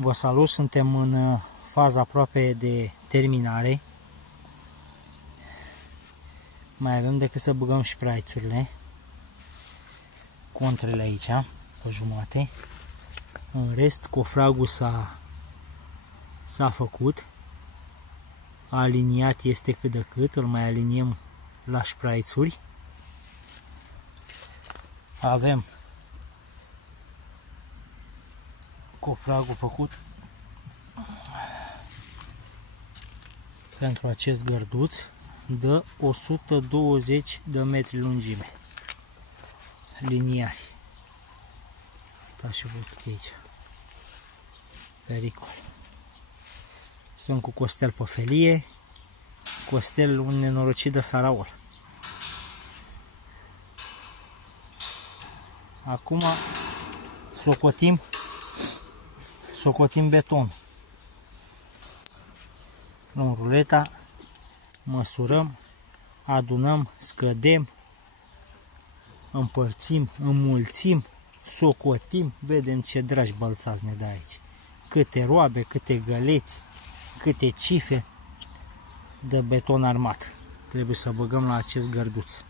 Vă salut, suntem în faza aproape de terminare. Mai avem decât să băgăm și praițurile, contrele aici, pe jumate. În rest, cofragul s-a făcut. Aliniat este cât de cât, îl mai aliniem la șpraițuri. Avem cofragul făcut pentru acest gărduț de 120 de metri lungime. Liniari. Uitați și voi cât e aici. Pericol. Sunt cu costel pe felie, costel un nenorocit de saraol. Acum socotim beton. Luăm ruleta, măsurăm, adunăm, scădem, împărțim, înmulțim, socotim, vedem ce dragi bălțați ne dă aici. Câte roabe, câte găleți, câte cife de beton armat trebuie să băgăm la acest gărduț.